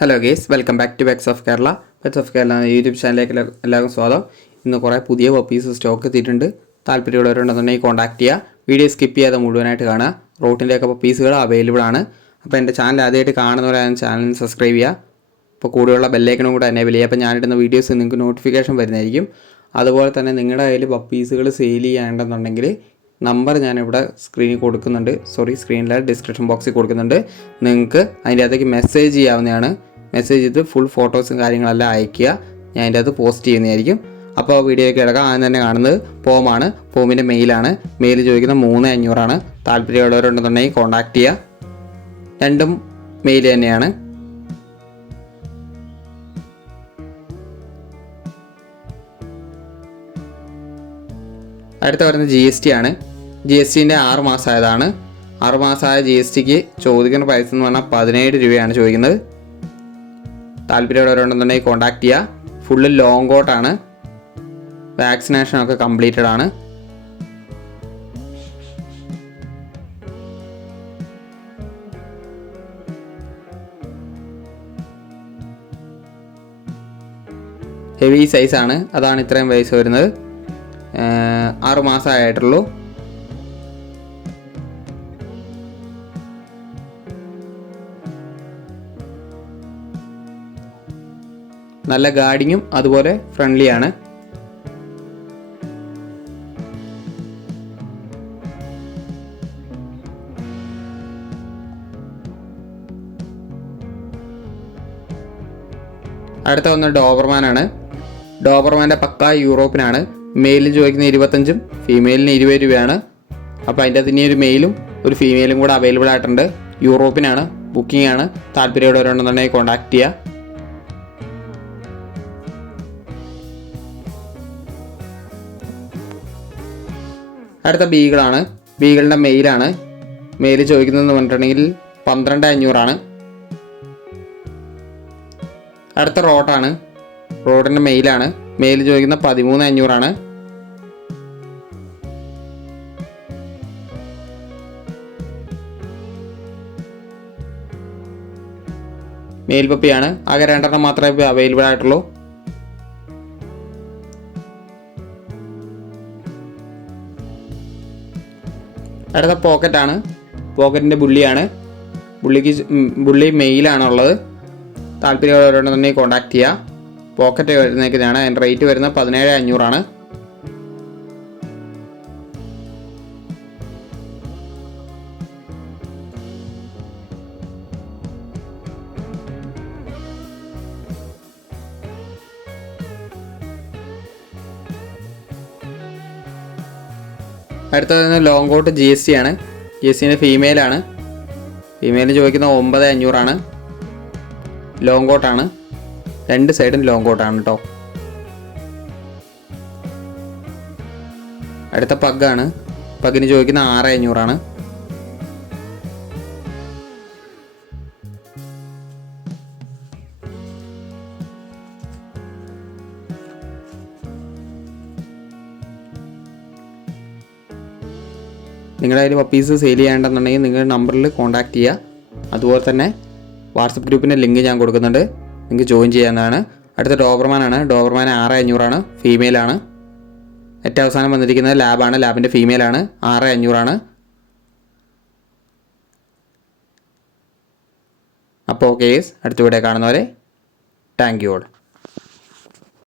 Hello guys, welcome back to Pets of Kerala. Pets of Kerala YouTube ചാനലിലേക്ക് എല്ലാവർക്കും സ്വാഗതം. ഇന്ന് കുറേ പുതിയ പപ്പീസ് സ്റ്റോക്ക് എത്തിയിട്ടുണ്ട്. താല്പര്യമുള്ളവരുണ്ടെന്നുണ്ടെങ്കിൽ കോൺടാക്ട് ചെയ്യുക. വീഡിയോ സ്കിപ്പ് ചെയ്യാതെ മുഴുവനായിട്ട് കാണുക. റോട്ടിൻ്റെയൊക്കെ പപ്പീസുകൾ അവൈലബിൾ ആണ്. അപ്പോൾ എൻ്റെ ചാനൽ ആദ്യമായിട്ട് കാണുന്നവരാണ് ചാനൽ സബ്സ്ക്രൈബ് ചെയ്യുക. അപ്പോൾ കൂടെയുള്ള ബെല്ലൈക്കണും കൂടെ എനേബിൾ ചെയ്യുക. അപ്പോൾ ഞാനിടുന്ന വീഡിയോസ് നിങ്ങൾക്ക് നോട്ടിഫിക്കേഷൻ വരുന്നതായിരിക്കും. അതുപോലെ തന്നെ നിങ്ങളുടെ കയ്യിൽ പപ്പീസുകൾ സെയിൽ ചെയ്യേണ്ടെന്നുണ്ടെങ്കിൽ നമ്പർ ഞാനിവിടെ സ്ക്രീനിൽ ഡിസ്ക്രിപ്ഷൻ ബോക്സിൽ കൊടുക്കുന്നുണ്ട്. നിങ്ങൾക്ക് അതിൻ്റെ അകത്തേക്ക് മെസ്സേജ് ചെയ്യാവുന്നതാണ്. മെസ്സേജ് ചെയ്ത് ഫുൾ ഫോട്ടോസും കാര്യങ്ങളെല്ലാം അയയ്ക്കുക. ഞാൻ അതിൻ്റെ അകത്ത് പോസ്റ്റ് ചെയ്യുന്നതായിരിക്കും. അപ്പോൾ വീഡിയോയ്ക്ക് കിടക്കാം. ആദ്യം തന്നെ കാണുന്നത് പോമാണ്. പോമിൻ്റെ മെയിലാണ്. മെയിൽ ചോദിക്കുന്നത് 3500 താല്പര്യമുള്ളവരുണ്ടെന്നുണ്ടെങ്കിൽ കോൺടാക്ട് ചെയ്യുക. രണ്ടും മെയിൽ തന്നെയാണ്. അടുത്ത വരുന്നത് GST ആണ്. GSTൻ്റെ 6 മാസമായതാണ്. 6 മാസമായ GSTക്ക് ചോദിക്കുന്ന പ്രൈസ് എന്ന് പറഞ്ഞാൽ 17 രൂപയാണ് ചോദിക്കുന്നത്. താല്പര്യമുള്ളവരുണ്ടെന്നുണ്ടെങ്കിൽ കോൺടാക്ട് ചെയ്യുക. ഫുള്ള് ലോങ് കോട്ടാണ്. വാക്സിനേഷനൊക്കെ കംപ്ലീറ്റഡ് ആണ്. ഹെവി സൈസാണ്. അതാണ് ഇത്രയും വയസ്സ് വരുന്നത്. 6 മാസമായിട്ടുള്ളൂ. നല്ല ഗാർഡിങ്ങും അതുപോലെ ഫ്രണ്ട്ലിയാണ്. അടുത്ത വന്ന ഡോബർമാനാണ്. ഡോബർമാൻ്റെ പക്ക യൂറോപ്പിനാണ്. മെയിലിന് ചോദിക്കുന്ന 25, ഫീമെയിലിന് 20 രൂപയാണ്. അപ്പോൾ അതിൻ്റെ അകത്ത് ഇനി ഒരു മെയിലും ഒരു ഫീമെയിലും കൂടെ അവൈലബിൾ ആയിട്ടുണ്ട്. യൂറോപ്പിനാണ്. ബുക്കിംഗ് ആണ്. താല്പര്യമുള്ളവരുണ്ടെന്നുണ്ടെങ്കിൽ കോൺടാക്ട് ചെയ്യുക. അടുത്ത ബീഗിളാണ്. ബീഗിളിൻ്റെ മെയിലാണ്. മെയിൽ ചോദിക്കുന്നതെന്ന് പറഞ്ഞിട്ടുണ്ടെങ്കിൽ 12500. അടുത്ത റോട്ടാണ്. റോഡിൻ്റെ മെയിലാണ്. മെയിൽ ചോദിക്കുന്ന 13500. മെയിൽ പപ്പിയാണ്. ആകെ 2 മാത്രമേ അവൈലബിൾ ആയിട്ടുള്ളൂ. അടുത്ത പോക്കറ്റാണ്. പോക്കറ്റിൻ്റെ ബുള്ളിയാണ്. ബുള്ളി മെയിലാണുള്ളത്. താല്പര്യമുള്ളവരുണ്ടെന്നുണ്ടെങ്കിൽ കോൺടാക്ട് ചെയ്യുക. പോക്കറ്റ് വരുന്നേക്കുന്നതാണ്. അതിൻ്റെ റേറ്റ് വരുന്നത് 17500. അടുത്തത് ലോങ് കോട്ട് GST ആണ്. GSTൻ്റെ ഫീമെയിലാണ്. ഫീമെയിലിന് ചോദിക്കുന്ന 9500. ലോങ് കോട്ടാണ്. 2 സൈഡും ലോങ് കോട്ടാണ് കേട്ടോ. അടുത്ത പഗ്ഗാണ്. പഗ്ഗിന് ചോദിക്കുന്ന 6500. നിങ്ങളുടെ കയ്യിൽ പപ്പീസ് സെയിൽ ചെയ്യേണ്ടെന്നുണ്ടെങ്കിൽ നിങ്ങളുടെ നമ്പറിൽ കോൺടാക്ട് ചെയ്യുക. അതുപോലെ തന്നെ വാട്സപ്പ് ഗ്രൂപ്പിൻ്റെ ലിങ്ക് ഞാൻ കൊടുക്കുന്നുണ്ട്. നിങ്ങൾക്ക് ജോയിൻ ചെയ്യാവുന്നതാണ്. അടുത്ത ഡോബർമാനാണ്. ഡോബർമാൻ 6500. ഫീമെയിലാണ്. ഏറ്റവും അവസാനം വന്നിരിക്കുന്നത് ലാബാണ്. ലാബിൻ്റെ ഫീമെയിലാണ്. 6500. അപ്പോൾ കേസ് അടുത്ത വീഡിയോ കാണുന്നവരെ താങ്ക് യു ഓൾ.